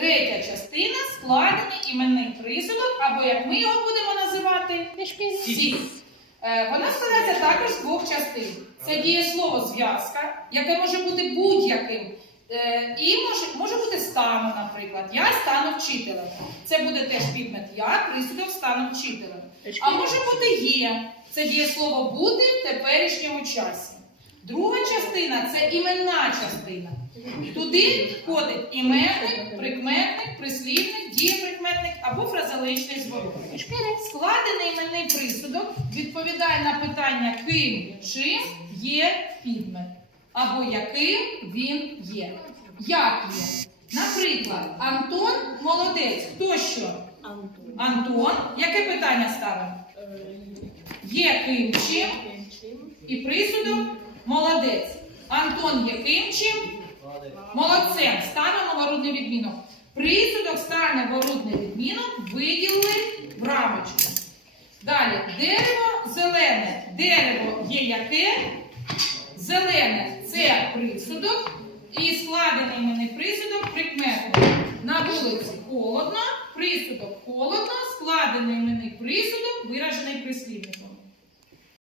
Третя частина складений іменний присудок, або як ми його будемо називати, сі. Е, Вона складається також з двох частин. Це дієслово зв'язка, яке може бути будь-яким. Е, І може, може бути стану, наприклад. Я стану вчителем. Це буде теж підмет я, присудок стану вчителем. А може бути є. Це дієслово бути в теперішньому часі. Друга частина це іменна частина. Туди входить іменник, прикметник, прислівник, дієприкметник або фразаличний зворотник. Складений іменний присудок відповідає на питання ким, чим є підмет, або яким він є. Як є? Наприклад, Антон молодець. Хто що? Антон. Яке питання ставимо? Є ким чим і присудок молодець. Антон є ким чим? Молодцем. Ставимо ворудний відмінок. Присудок стане ворудний відмінок, виділили в рамочку. Далі, дерево зелене. Дерево є яке? Зелене це присудок. І складений іменний присудок прикметник. На вулиці холодно, присудок холодно, складений іменний присудок, виражений прислівником.